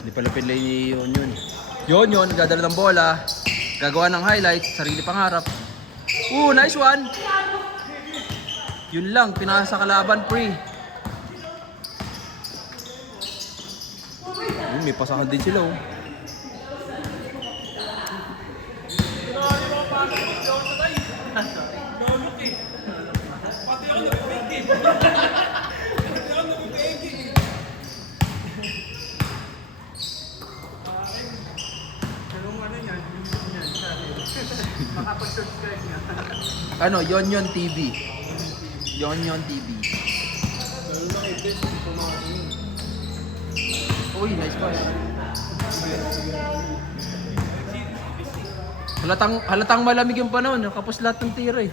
Hindi pala pinlay ni Yun. Yun, nagdadala ng bola. Gagawa ng highlight, sarili pangarap. Nice one! Yun lang, pinasa sa kalaban, pre. May pasahan din sila, oh. Ano, Yon TV. Yon TV. Uy, nice pass. Halatang malamig yung panahon, kapos lahat ng tira eh.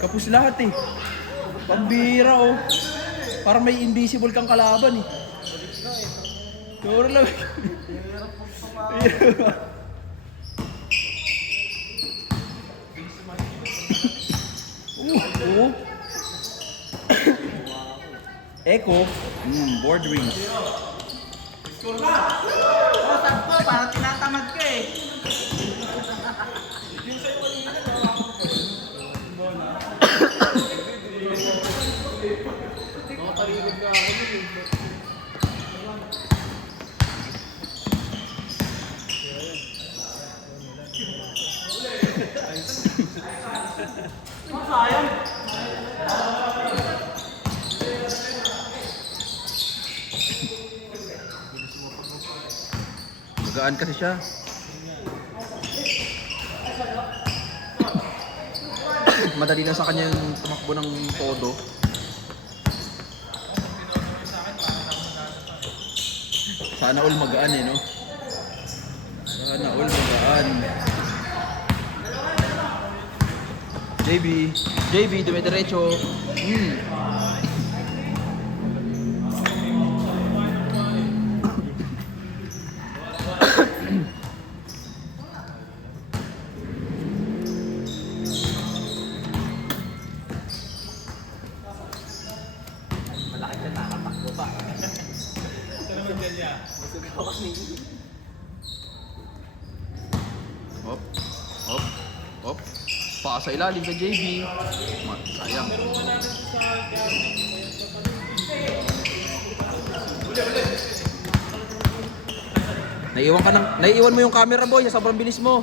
Kapos lahat eh. Pambira oh. Parang may invisible kang kalaban eh. Sure lang. Echo, board rings. Sakto, parang tinatamad ka eh. Sayang. Magaan kasi siya. Madali lang sa kanya yung tumakbo ng todo. Sana all magaan eh, no? Sana all magaan. JB, dumidiretso. Hop. Pa sa ilalim sa JB. Sayang. Naiiwan mo yung camera boy, sobrang bilis mo.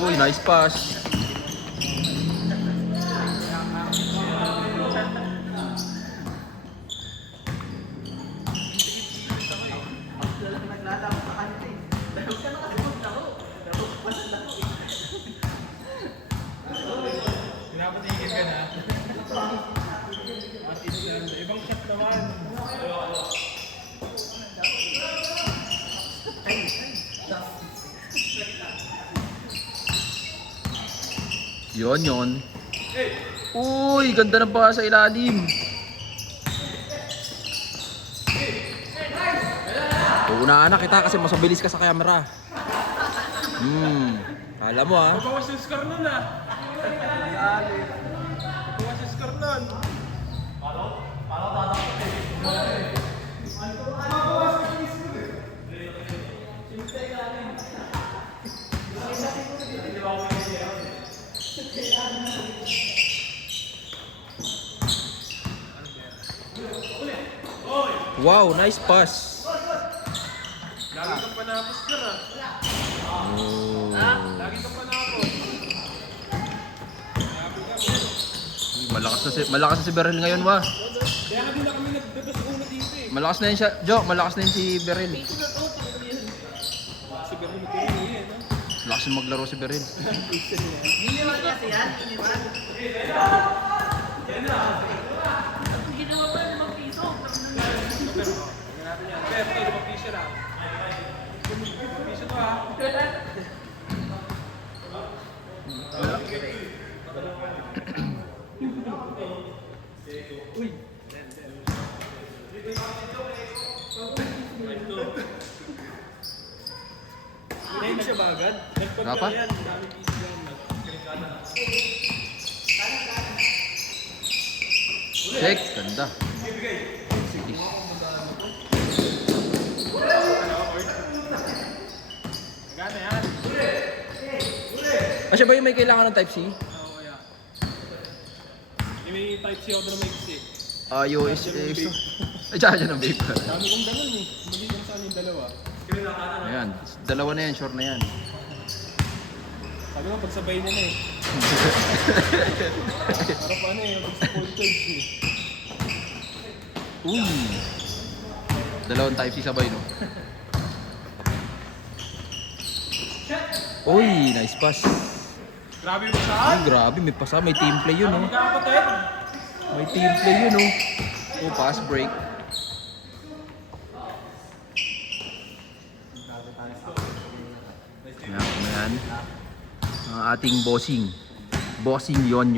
Uy, nice pass. Pinapatigil ka na. Ibang shot naman. Yon. Uy, ganda ng pa sa ilalim. Unahan na kita kasi mas mabilis ka sa camera. Alam mo ah. Bawas yung score nun ah. Bawas yung score nun. Wow, nice pass. Lagi kang panapos ka na. Lagi kang panapos. Malakas na si Beryl ngayon, wa. Kaya nga din na kami nagbebas una dito eh. Malakas na yun siya. Jo, malakas na yun si Beryl. Si Bernie magkano yan no? Malakas yung maglaro si Beryl. Iniwan kasi yan, iniwan. Ginawa pa yung mag-piso. Pero ito mag-piso lang. Mag-piso to ha. Uy, Name siya ba agad? Apa? Check, ganda. Gana yan. Siya ba yung may kailangan ng Type-C? Oo, yan. May type C ako na may X eh. USB. Ay, charger ng vapor. Dami kong ganun eh. Magiging saan yung dalawa. Ayan, dalawa na yan, sure na yan. Sabi mo, pagsabay na na eh. Para pa ano eh, pag sa full charge eh. Uy! Dalawang Type-C sabay, no? Uy, nice pass. Grabe mo saan? Ay, grabe, may pasa, may team play yun, no? Magkakapatid. May team play yun, no? Oh, pass break. Yan. Ang ating bossing. Bossing yon.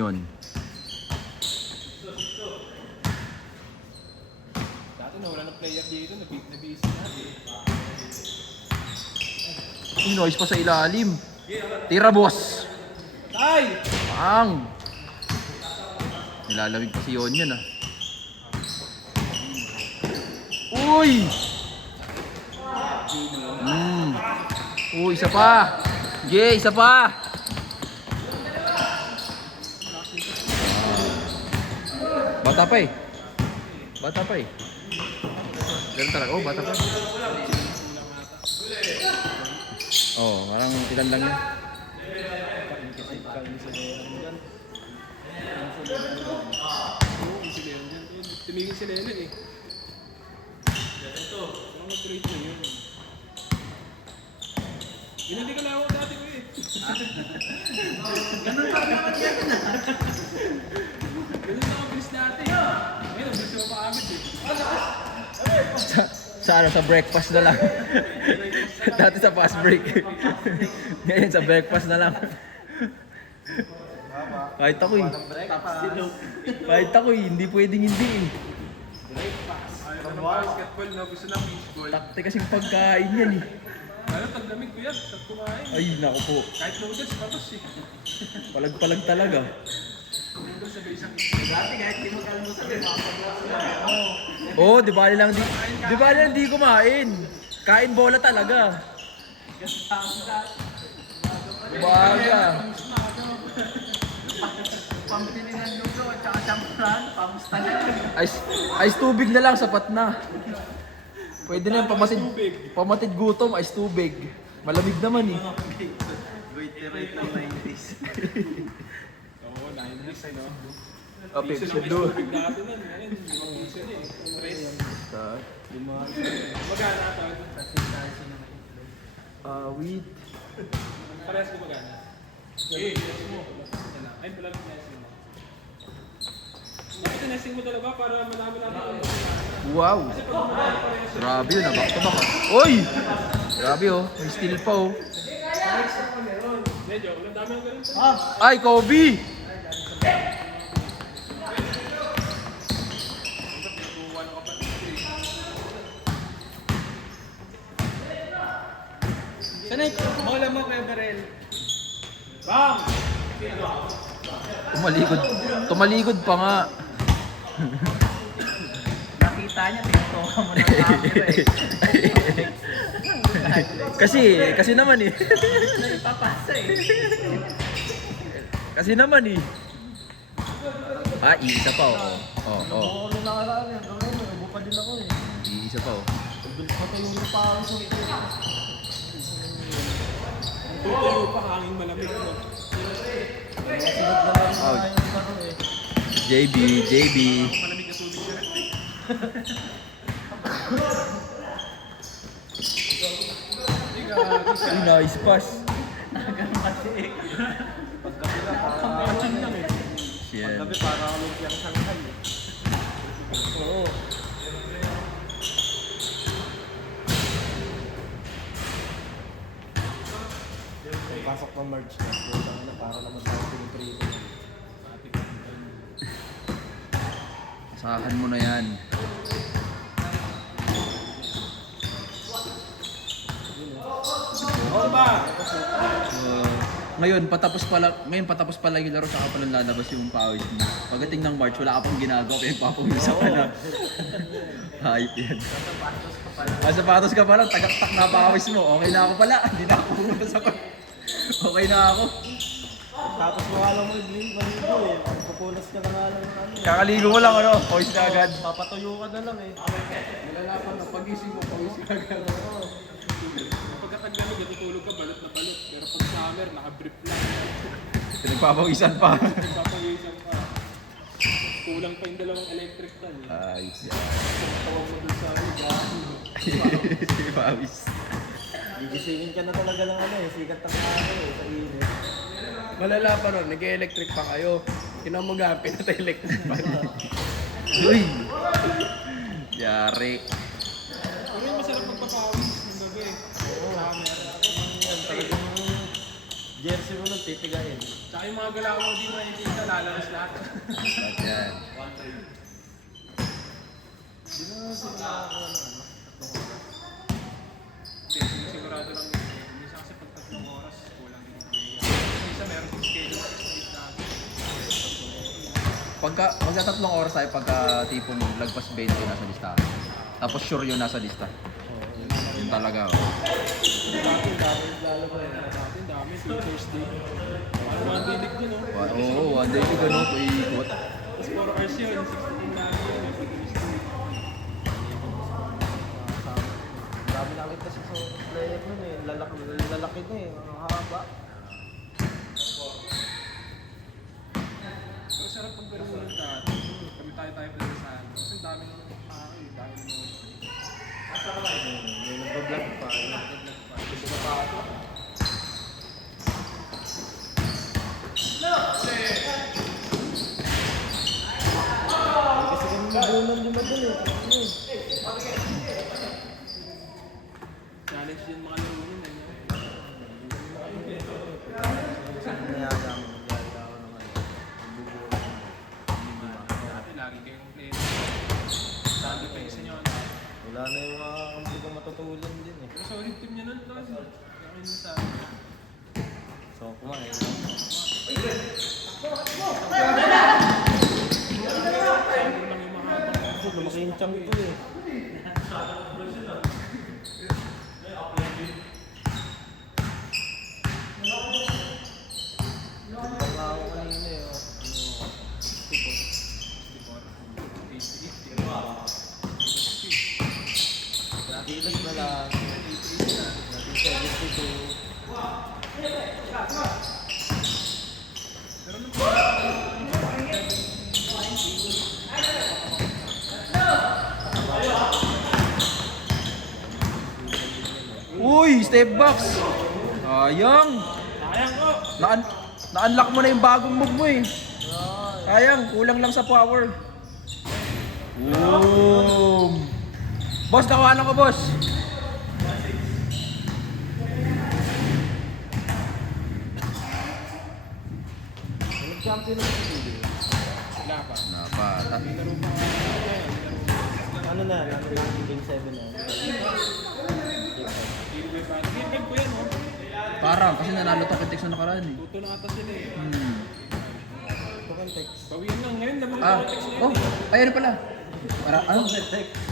Dati na wala ng player dito, nabisi na. Uy, noise pa sa ilalim. Tira, boss. Ay! Pang! Nilalamig pa si Yonyon, ah. Uy! Uy, isa pa! Sige, isa pa! Bata pa eh. Bata pa eh. Ganun talaga. Oh, bata pa. Oh, parang ilan lang yun. Tumigil si Lele eh. Ito, ang mag-trade na yun. Yun hindi ka lawak dati ko eh. Ganun lang naman yan. Ganun lang ang bilis dati. Ngayon, ang bilis mo paagad eh. Sa breakfast na lang. Dati sa fast break. Ngayon sa breakfast na lang. Kahit ako eh. Kahit ako eh, hindi pwedeng hindi eh. Ayaw na ng basketball na gusto ng beach ball. Takte kasing pagkain yan eh. Ayaw, taglamig ko yan. Saan kumain? Ay, naku po. Kahit noodles, patos eh. Palag-palag talaga. Noodles sa isang Dati kahit di mag-almusal, makapagawa Oo, di bali lang di kumain. Kain bola talaga. Baga. Pambili ng luto at saka champaran, pamusta na. Ice tubig na lang, sapat na. Pwede na yung pamatid gutom, ice tubig. Malamig naman eh. Wait ng 90s. Oo, 90s eh no? Okay, Piso lang do. may dati nun. Ngayon, 5 piso na eh. Tres. Magana tawag dun. With Parehas ko magana. Eh, yes mo. Ay, pala nesting mo. Bakit nesting mo talaga para madami natin ang wow. Kasi pag magana parehas yun. Grabe yun, back to back. Oy! Grabe oh, may steal pa oh. Medyo, ang dami ang ganun. Ay, Kobe! Sanay, bola mo Kuya Barel. Bam! Tumalikod pa nga. Nakita niya, tinutuwa mo ng camera eh. Kasi naman eh. Ipapasa eh. Kasi naman eh. Ah, iisa pa oh. Oh, oh. Oo, nung nakaraan yan. Ubo pa din ako eh. Iisa pa oh. Patayo na pa ako sa Tutulo pa, hanging malamig mo. Oh. JB. Malamig na tubig siya. Uy, nice pass. Pagkakas lang eh. Shit. Para lumpiang Shanghai eh. Oo. pasok ng merge na. Putang na para naman tayo piniprito. Asahan mo na yan. Bomba! Ngayon patapos pala yung laro, saka pala lalabas yung pawis mo. Pagdating ng March, wala ka pang ginagawa, kaya papawisa ka na. Hype yan. Sapatos ka pala, tagaktak na pawis mo. Okay na ako pala, hindi na ako pumunta sa okay na ako. Tapos mo alam mo yung maligo eh. Pupunas ka na nga lang ng ano. Kakaligo mo lang, ano, pawis na agad. Papatuyo ka na lang eh. Malalapan na pagising mo, pawis ka agad. Pagkatag gano'n, natutulog ka, balot na balot. Pero pag summer, naka-brief lang. Pinagpapawisan pa. Papawisan pa. Kulang pa yung dalawang electric fan. Ayos yan. Tawag mo dun sa Pawis. Gigisingin ka na talaga ng ano eh. Sikat ng araw eh. Sa init. Malala pa nun, nag-electric pa kayo. Kinamagapin na tayo electric pa. Uy! Yari. Pero yung masarap magpapawis ng gabi. Summer. Yan talagang jersey mo nung titigain. Tsaka yung mga galaw mo di mo nakikita, lalalas lahat. Lahat yan. Di na sila nakakakuha ng ano. Hindi, sigurado lang yun. Minsan kasi pag 3 oras, kulang din. Minsan meron yung schedule 6 days natin. Pagka 3 oras tayo pagka tipong lagpas 20 nasa listahan. Tapos sure yun nasa lista. Yun talaga. Oh. Dati lalo ko eh. Dati ang dami, Thursday. Parang mga dinig din, no? Oo, one day ko ganun ko iikot. Tapos 4 hours yun, 16 na yun. Dami nakita sa player nun eh. Lalaki na eh. Ang haba. Pero sarap pag gano'n lang dati. Kami tayo pala sa ano. Kasi ang dami ng tao eh. Dami ng May nagbablog pa. gusto pa ako. Kasi kami nabunan yung madal eh. Challenge din mga laro nun. Nayaga mo. Nayaga ako naman. Dati lagi kayong player. Sabi pa isa nyo. Wala na yung mga kampi kong matutulan din eh. Pero solid team nyo nun, tol. Kaya kayo sa So, kumain. sabi lang yung mga habang. Kasi lumaki yung chunk ko eh. Baka ako kanina eh. Nakilas na lang. Natin 72. Uy, step box. Sayang. Sayang ko! Na-unlock mo na yung bagong move mo eh. Sayang, kulang lang sa power. Boom. Boss, nakuha na ko, boss. Nag-champion na si Billy. Wala pa. Napata. Laro pa nga. Ano na, game 7 na. Game ko yan, oh. Parang, kasi nanalo to Kintex na nakaraan eh. Tuto na ata sila eh. Token text. Bawian lang ngayon, naman Ah, yung text oh, ngayon. ay ano pala? Para, ano?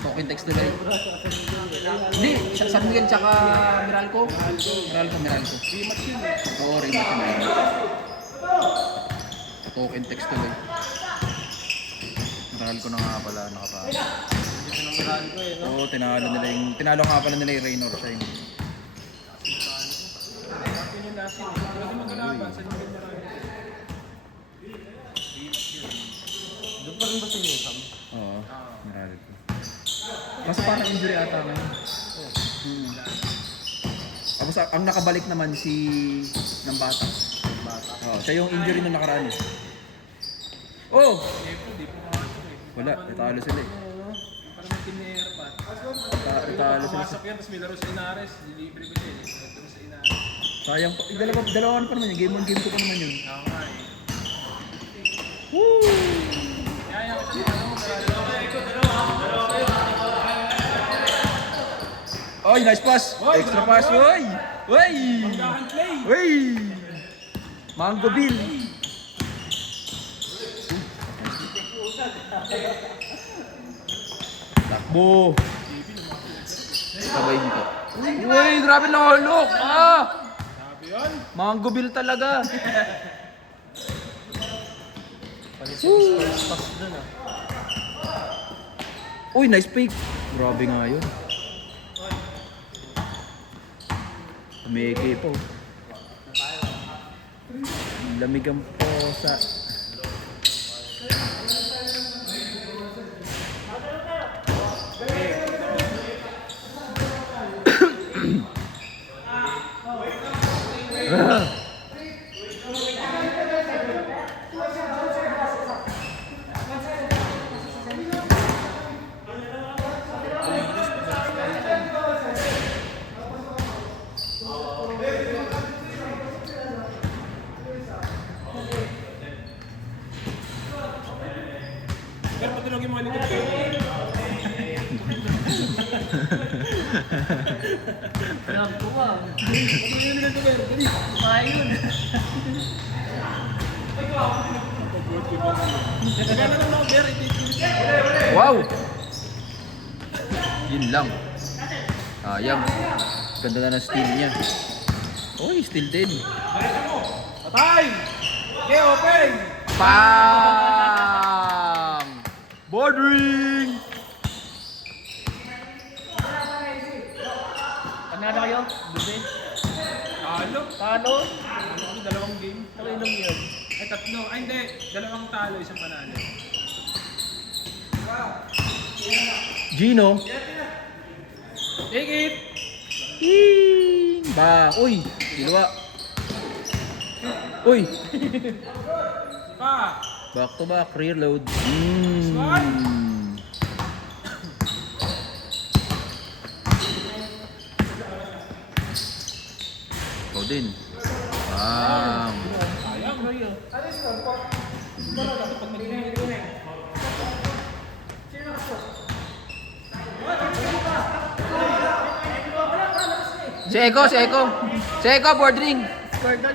Token text tuloy. Hindi, San Miguel tsaka Meralco. Meralco. Rematch yun eh. Oo, rematch yun. Token text tuloy. Meralco na nga pala, nakapala. Dito ng mahal ko eh, no? Oo, tinalo nga pala nila yung Rain or Shine. Yun yung last yun. Pwede magkalaban sa Miguel Marami. Rematch yun. Doon pa rin ba si Newcam? Oo, Meralco. Kaso parang injury ata ngayon. Tapos ang nakabalik naman si ng bata. Oo, siya yung injury na nakaraan eh. Oh! Siyempre, di pa pumasok eh. Wala, natalo sila eh. Parang may team ni Airpat. Natalo sila. Pumasok yan, tapos may laro sa Inares. Delivery ko siya eh. Ito sa Inares. Sayang pa. Dalawa pa naman yun. Game 1, game 2 pa naman yun. Ako nga eh. Woo! Kaya ko siya ano, Oy, nice pass! Extra pass, oy! Wey! Manggahan play. Wey! Mango Bill. Takbo. Sabay dito. Wey, grabe nahulog. Sabi yun. Mango Bill talaga. Panis yung first pass dun ah. Uy, nice fake. Grabe nga yun. Umeke po. Lamig ang posa. Pero patulog yung mga likod ko. Wow! Yun lang. Sayang. Ganda na ng steal niya. Uy, steal din. Patay! Okay, open! Bang! Bordering! Panalo kayo? Buti? Talo. Talo? Ano kami, dalawang game? Ano ilang yun? Ay, tatlo. Ay, hindi. Dalawang talo, isang panalo. Gino. Take it! Ying! Ba! Uy! Silwa! Uy! Pa! Back to back, rear load. Ikaw din. Bang! Sayang. Si Eko, si Eko. Si Eko, bordering.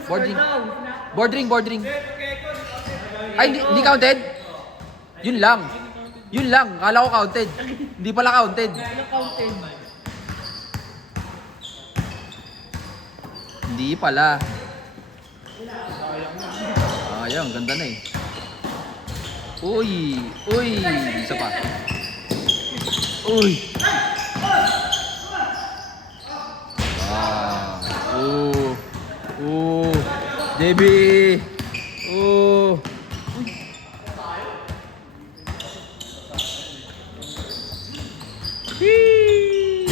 Bordering. Bordering, bordering. Ay, hindi counted? Yun lang. Yun lang. Kala ko counted. Hindi pala counted. Hindi pala. Sayang, ganda na eh. Uy, uy. Isa pa. Uy. Ah. Debbie. Hee.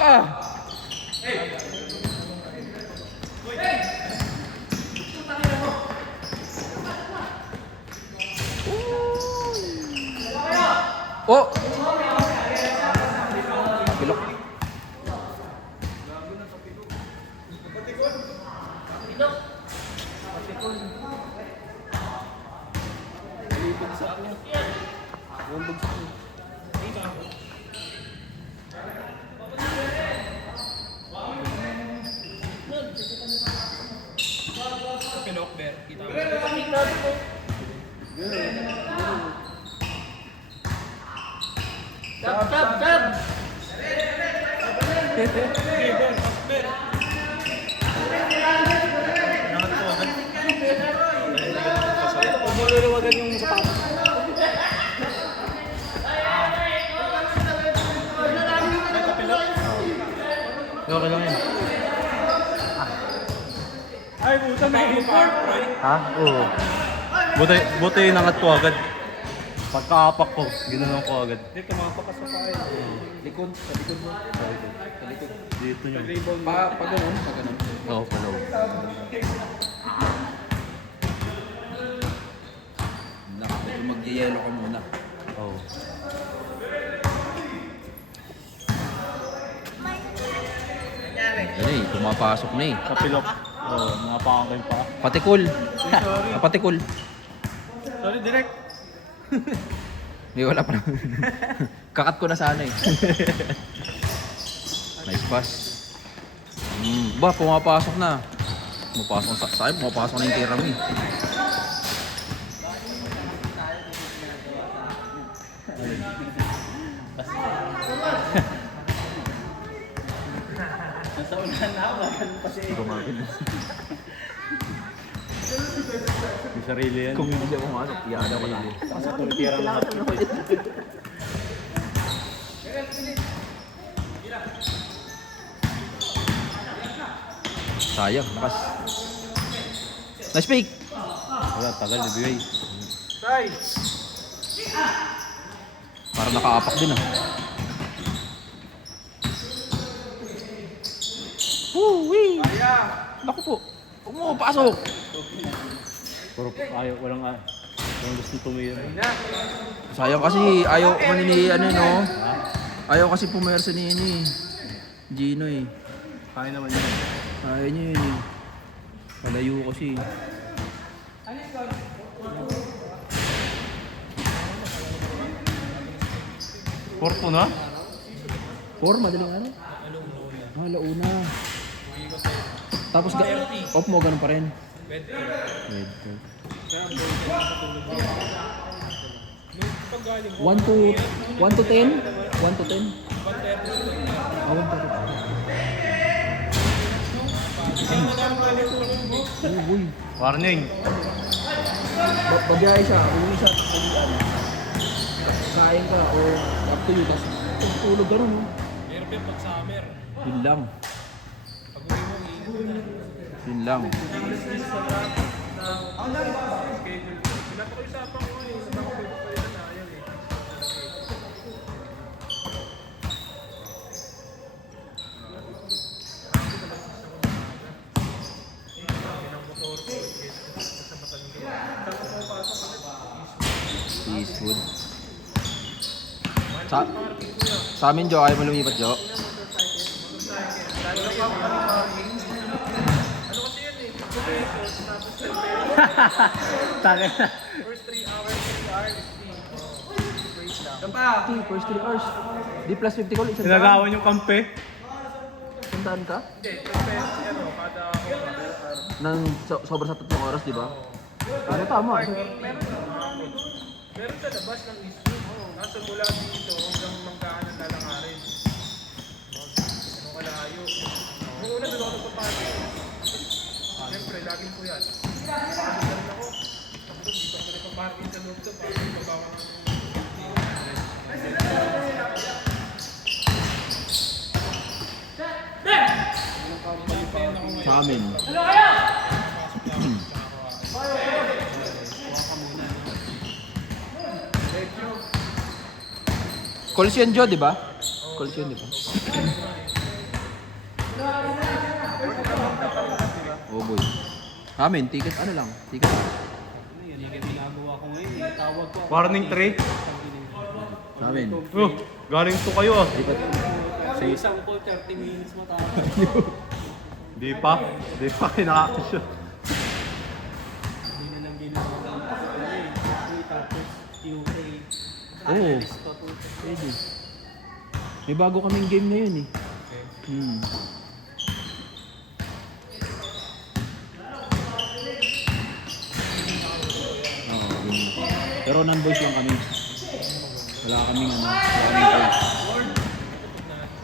Ah. Oh. Pilok. Pinok, Ber. Kita mo. Tap! Okay, Ber. Ber. Pumululuwagan yung sapatos. Okay lang yan. Ay, puta na yung park, Roy. Ha? Oo. Buti nangat ko agad. Pagkaapak ko, ginanon ko agad. Hindi, tumapak ka sa kain. Likod, sa likod mo. Sa likod. Dito nyo. Pag ganun, pag ganun. Oo, palaw. Medyo mag-yelo ka muna. Oo. Ano eh, pumapasok na eh. Kapilok. Oo, mga pakakain pa. Patikol. Patikol. Sorry, direct. May wala pa na. Kakat ko na sana eh. Nice pass. Ba, pumapasok na. Pumapasok sa akin, pumapasok na yung kay Rami. Gumagin. May sarili yan. Kung hindi siya pumasok, iyaada ko lang. Sayang, lakas. Nice pick! Wala, tagal, nabigay. Parang nakaapak din ah. Woo-wee! Naku po, huwag mo pasok! Pero ayaw, walang gusto tumira. Sayang kasi ayaw manini ano no. Ayaw kasi pumersa ni ini. Gino eh. Kaya naman yun. Ayaw niya yun eh. Malayo kasi. Porto na? Madaling ano? Launa. Tapos off mo ganun pa rin. Red. Pag galing 1 to 10? 1 to 10? 1 Uy. Warning. Babiyahe siya, uwi siya, kain ka o up to you, tapos tulog ka rin, no? meron pa yung pag summer. Yun lang. Pag uwi mo, iingat na. Yun lang. Pinapakausapan ko eh. Sabi ko pa rin na ayaw eh. Eastwood. Sa amin, Jo, ayaw mo lumipat, Jo. Tagal na. First 3 hours, 3 hours, First 3 hours. Di plus 50 ko, isang daan. Sinagawan yung kampe. Isang daan ka? Hindi, kasi ano, kada oras. Nang sobra sa 3 oras, di ba? Ano tama? Meron sa labas ng issue. Kaso mula dito hanggang Manggaan ang lalakarin. Ano kalayo. Nung una doon ako nagpaparking. Siyempre, laging ko yan. Pasok na rin ako. Tapos dito ako nagpaparking sa loob to. Para mabawa ng Sa amin. Calls yun, Jo, di ba? Calls yun, di ba? Oh boy. Sa amin, ticket ano lang? Ticket. Warning 3. Sa amin. Galing to kayo ah. Ticket. Sa isang call, 30 minutes matapos. Di pa kinaka-action. Hindi na lang ginagawa. Tapos UK. Oo. Pwede. May bago kaming game ngayon eh. Oo, yun. Pero non-boys lang kami. Wala kaming ano. Wala kaming card.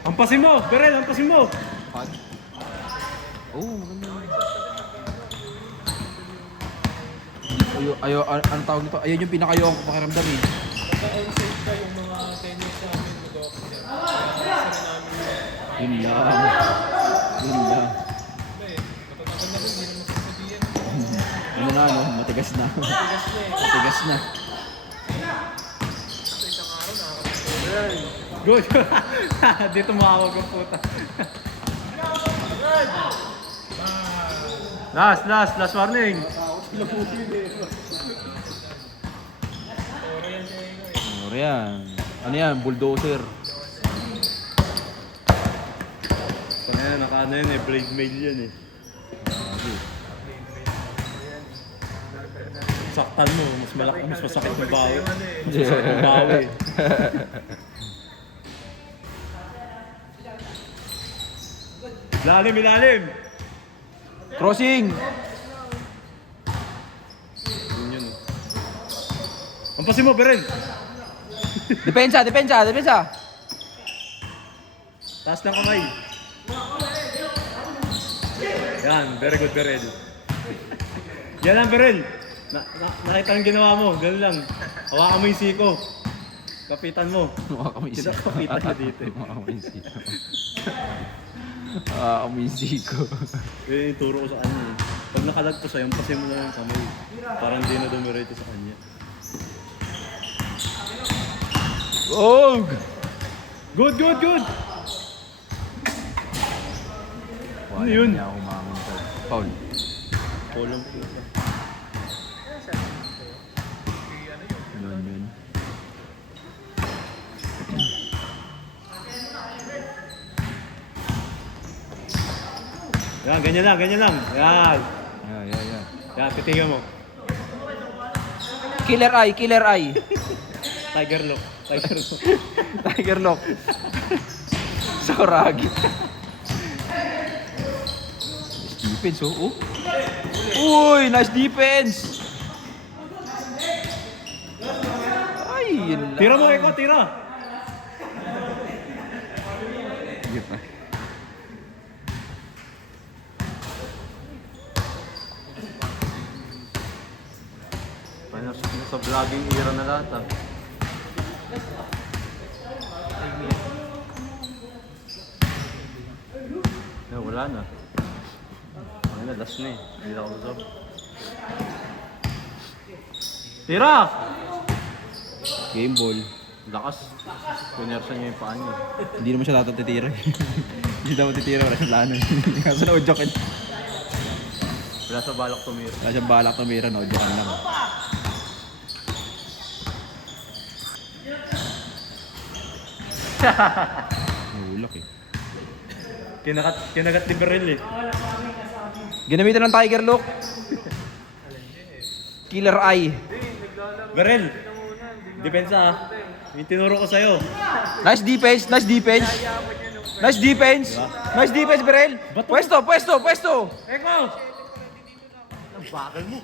Ampasin mo! Berel, ampasin mo! Pad? Oo, maganda. Ano tawag nito? Ayun yung pinakayo ang pakiramdam eh. Naka-unsafe pa yung mga tennis namin mag-officer. Kaya nasa na namin Yun lang. Yun lang. matagal na rin, hindi naman sasabihin. Ano na, no? Matigas na. Matigas na. Sa isang araw nakakapagod. Good! Di tumawag ang puta. Last warning! Ano yan? Ano yan? Bulldozer. Kaya naka ano yun eh, blade mail yan eh. Saktan mo, mas malaki, mas masakit yung bawi. Mas masakit yung bawi. Ilalim, ilalim! Crossing! Yun yun. Ampasin mo, Beren! Depensa, depensa, depensa! Taas ng kamay. Yan, very good, Beren. Yan lang, Beren. Nakita ang ginawa mo, ganun lang. Hawakan mo yung siko. Kapitan mo. Makakamisik. Kapitan na dito. Makakamisik. Makakamisik ko. Eh, ituro ko sa kanya eh. Pag nakalagpo sa'yo, pasin mo na yung kamay. Parang hindi na dumiretso sa kanya. Og! Good, good, good! Ano yun? Hindi ako humangon ko. Paul. Polong po. Yun, yun. Yan, ganyan lang, ganyan lang. Yan. Yeah. Yan, titingnan mo. Killer eye, killer eye. Tiger look. Tiger look. Tiger lock. Sakuragi. Nice defense, oh. Uy, nice defense. Ay, yun lang. Tira mo, Eko, tira. Sige pa. Sa vlogging era na lahat ah. Eh, wala na. Ano na, last na eh. Hindi na ako usap. Tira! Game ball. Lakas. Punersa niya yung paa niya. Hindi naman siya tatitira. Hindi daw titira, wala siyang lano. Kaso na-odyokin. Wala sa balak tumira. Wala siyang balak tumira, na-odyokan lang. Nahulak eh. Kinagat ni Berel eh. Ginamitan ng tiger look. Killer eye. Berel! Depensa ah. Yung tinuro ko sa'yo. Nice defense, nice defense. Nice defense. Nice defense, Berel. Pwesto, pwesto, pwesto. Eko! Ang bakal mo.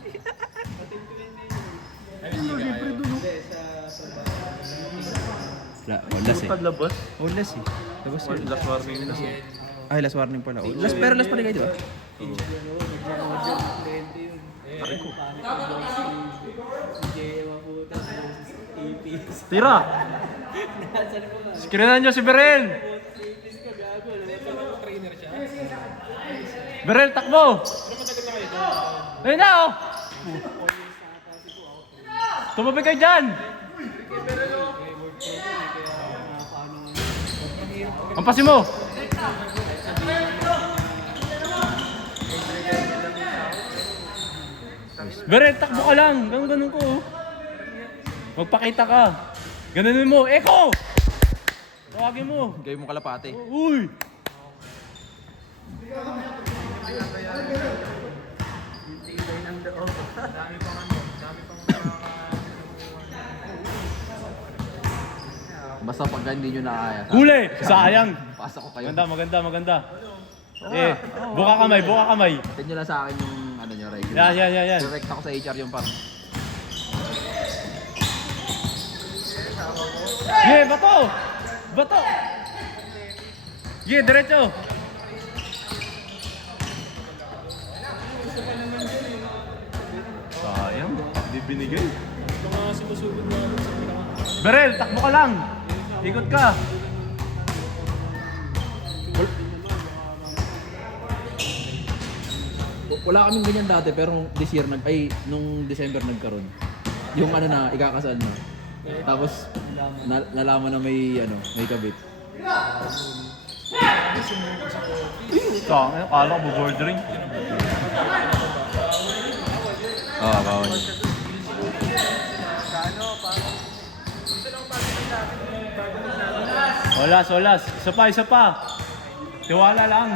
Last eh. Labas. Oh, last eh. Labas yun. Last warning na. Ay, last warning pala. Oh, last, pero last pala kayo, di ba? Tira! Screenan nyo si Berel! Berel, takbo! Ayun na oh! Tumabi kayo dyan! Ampasin mo! Berel, takbo ka lang! Ganun ko oh. Magpakita ka. Ganunin mo. Eko! Tawagin mo. Gawin mo kalapate. Uy! Basta pagka hindi nyo nakaya. Huli! Sayang! Pasa ko kayo. Maganda. Eh, buka kamay. Send nyo lang sa akin yung ano nyo, regular. Yan. Direct ako sa HR yung par. Yeah, bato! Yeah, diretso! Sayang, di binigay. Berel, takbo ka lang! Ikot ka! Wala kaming ganyan dati pero this year nung December nagkaroon. Yung ano na ikakasal na. Tapos nalaman na may kabit. Kala ko bordering. Bawal. Olas. Isa pa. Tiwala lang.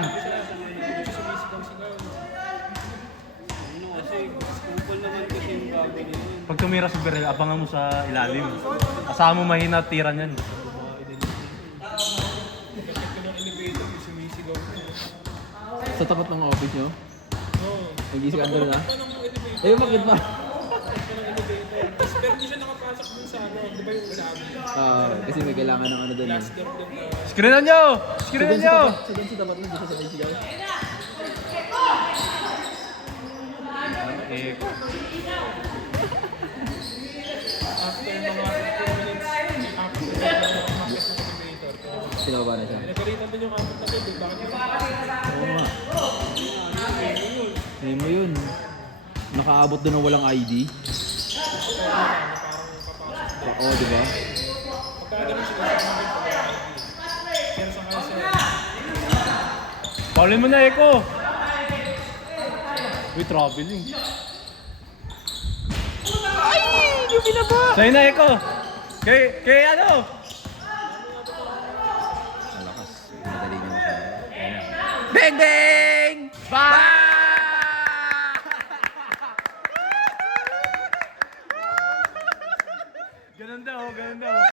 Pag tumira si Berel, abangan mo sa ilalim. Asahan mo mahina at tira niyan. Sa tapat ng office nyo? Oo. Nag-iskandalo na? Tanong mo elevator. Eh, bakit pa? Ng elevator. Tapos pero hindi siya nakapasok dun sa ano, di ba yung sabi? Kasi may kailangan ng ano doon. Last door doon na. Screenan nyo! Screenan nyo! Sa doon sa tapat mo, dito sa may sigaw. Eh, After mga 15 minutes, after ng elevator. Sinababa na siya. Nagalitan din yung kapit na doon, bakit yung Oo nga. Hindi mo yun. Nakaabot doon ng walang ID. Oo, di ba? pagka ganun sila sa mga pero sa kasi paulin mo na, Eko! Uy, traveling. Ay! Yung binaba! Sa'yo na, Eko! Kay ano? Malakas. Madali niya masyado. Bang bang!